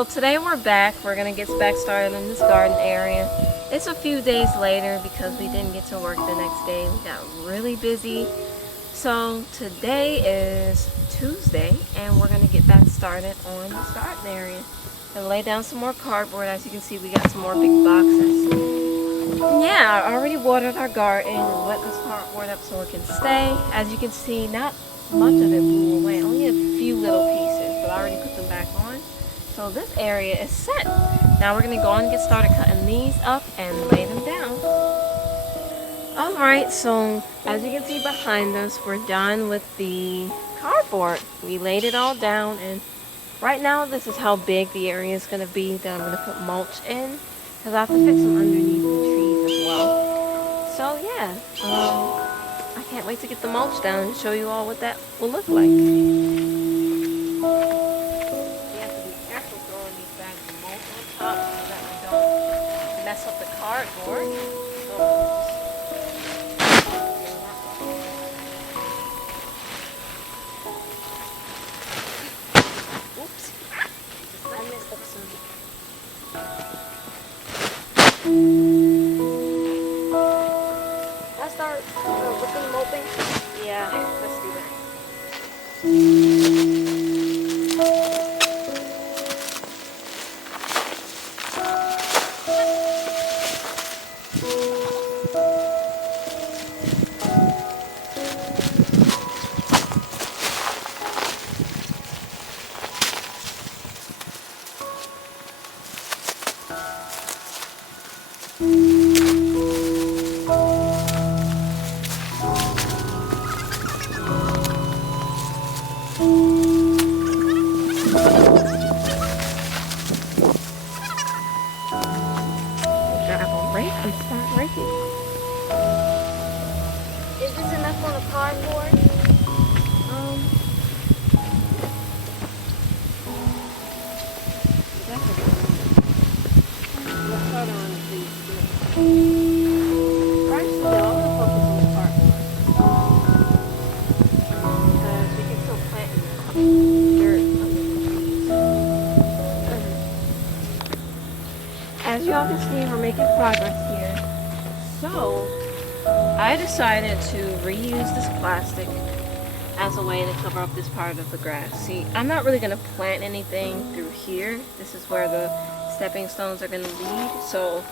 So today we're back. We're gonna get back started in this garden area. It's a few days later because we didn't get to work the next day. We got really busy. So today is Tuesday and we're gonna get back started on this garden area. And lay down some more cardboard. As you can see, we got some more big boxes. Yeah, I already watered our garden and wet this cardboard up so it can stay. As you can see, not much of it blew away, only a few little pieces, but I already put them back on. So this area is set. Now we're going to go on and get started cutting these up and lay them down. Alright, so as you can see behind us, we're done with the cardboard. We laid it all down, and right now this is how big the area is going to be that I'm going to put mulch in, because I have to fix them underneath the trees as well. So yeah, I can't wait to get the mulch down and show you all what that will look like. Mess up the cardboard. Oops. I messed up some. Can I start whipping them open? Yeah, let's do that. And start raking. Is this enough on the cardboard? Let's start on the actually, no, I'm gonna focus on the cardboard because we can still plant in the dirt under the trees. As you all can see, we're making progress here. So I decided to reuse this plastic as a way to cover up this part of the grass. See, I'm not really going to plant anything through here. This is where the stepping stones are going to lead. So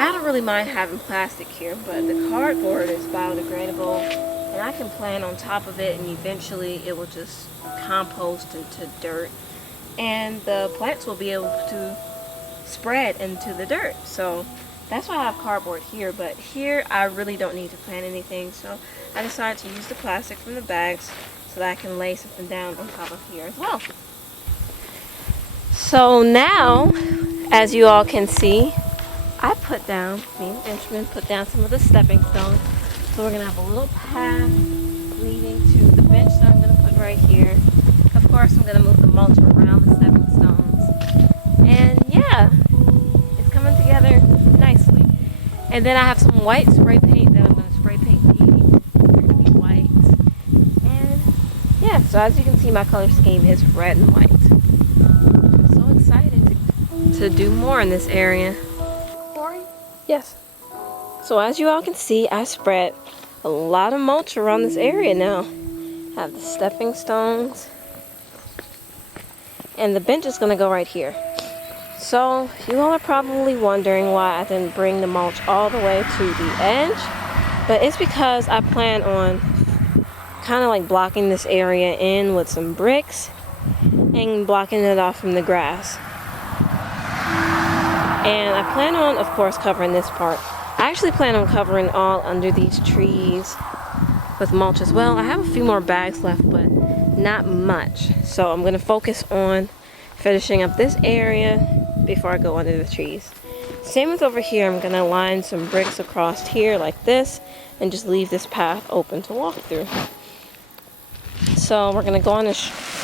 I don't really mind having plastic here, but the cardboard is biodegradable and I can plant on top of it, and eventually it will just compost into dirt and the plants will be able to spread into the dirt. So that's why I have cardboard here, but here I really don't need to plant anything, so I decided to use the plastic from the bags so that I can lay something down on top of here as well. So now, as you all can see, I put down, me and Benjamin put down some of the stepping stones. So we're going to have a little path leading to the bench that I'm going to put right here. Of course, I'm going to move the mulch around the stepping stones. And yeah, it's coming together nicely. And then I have some white spray paint that I'm going to spray paint these. They're going to be white. And yeah, so as you can see, my color scheme is red and white. I'm so excited to do more in this area. Corey? Yes. So as you all can see, I spread a lot of mulch around this area now. I have the stepping stones. And the bench is going to go right here. So you all are probably wondering why I didn't bring the mulch all the way to the edge, but it's because I plan on kind of like blocking this area in with some bricks and blocking it off from the grass. And I plan on, of course, covering this part. I actually plan on covering all under these trees with mulch as well. I have a few more bags left, but not much. So I'm going to focus on finishing up this area before I go under the trees. Same with over here. I'm going to line some bricks across here like this and just leave this path open to walk through. So we're going to go on and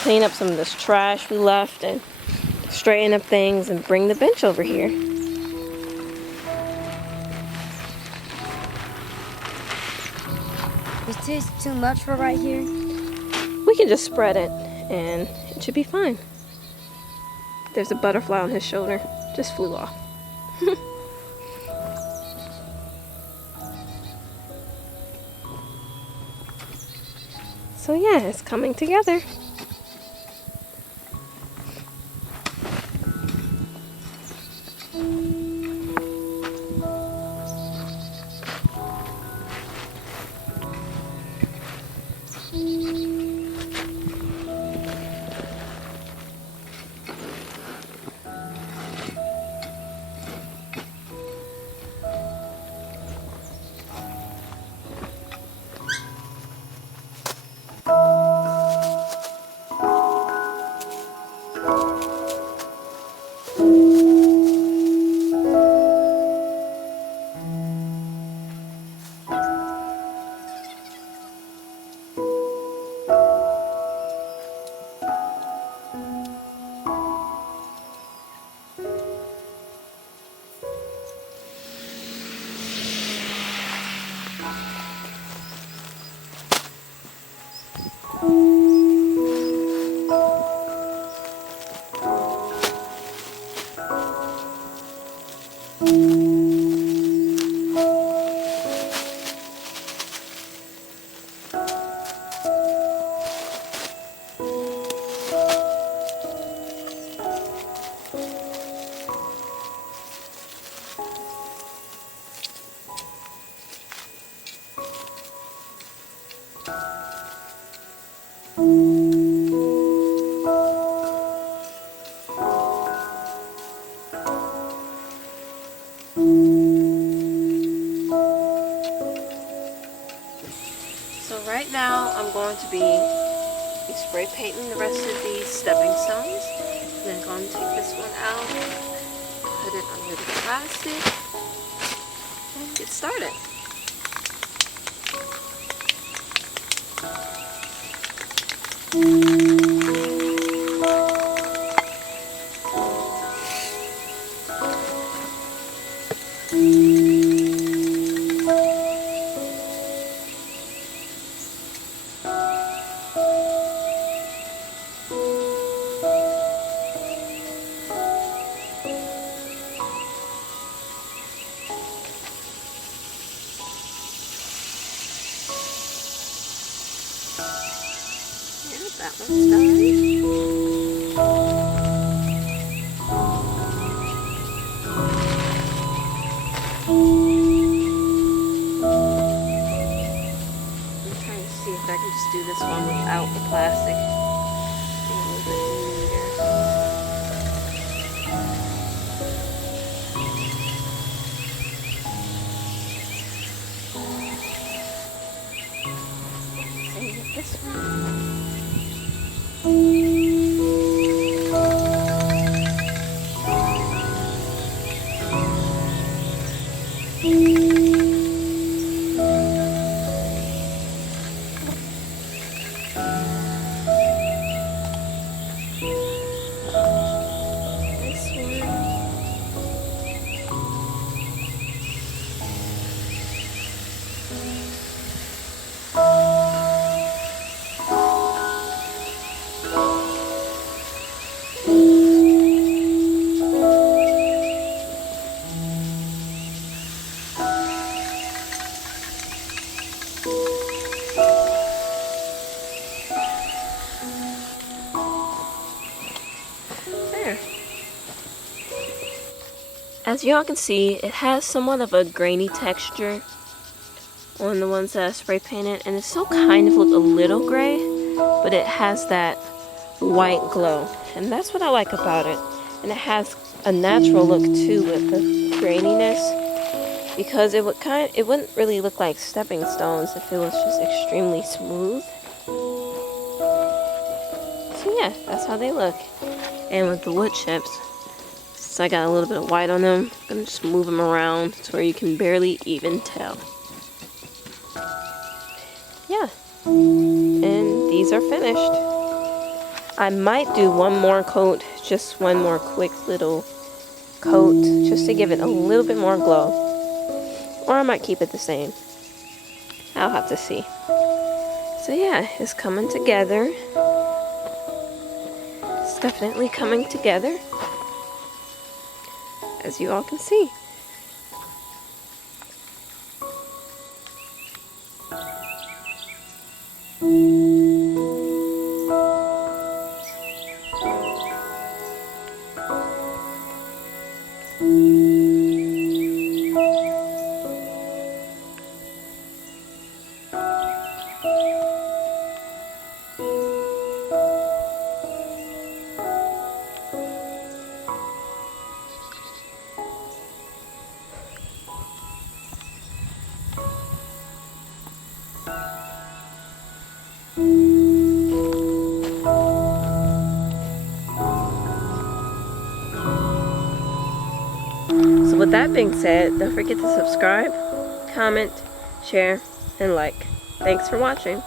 clean up some of this trash we left and straighten up things and bring the bench over here. Is this too much for right here? We can just spread it and it should be fine. There's a butterfly on his shoulder. Just flew off. So yeah, it's coming together. So right now I'm going to be spray painting the rest of these stepping stones. And then going to take this one out, put it under the plastic, and get started. That one's done. I'm trying to see if I can just do this one without the plastic. Be a little bit neater. Same with this one. As y'all can see, it has somewhat of a grainy texture on the ones that I spray painted, and it still kind of look a little gray, but it has that white glow, and that's what I like about it. And it has a natural look too with the graininess, because it wouldn't really look like stepping stones if it was just extremely smooth. So yeah, that's how they look. And with the wood chips, so I got a little bit of white on them, I'm gonna just move them around to where you can barely even tell. Yeah, and these are finished. I might do one more coat, just one more quick little coat, just to give it a little bit more glow. Or I might keep it the same. I'll have to see. So yeah, it's coming together. It's definitely coming together. as you all can see. So with that being said, don't forget to subscribe, comment, share, and like. Thanks for watching.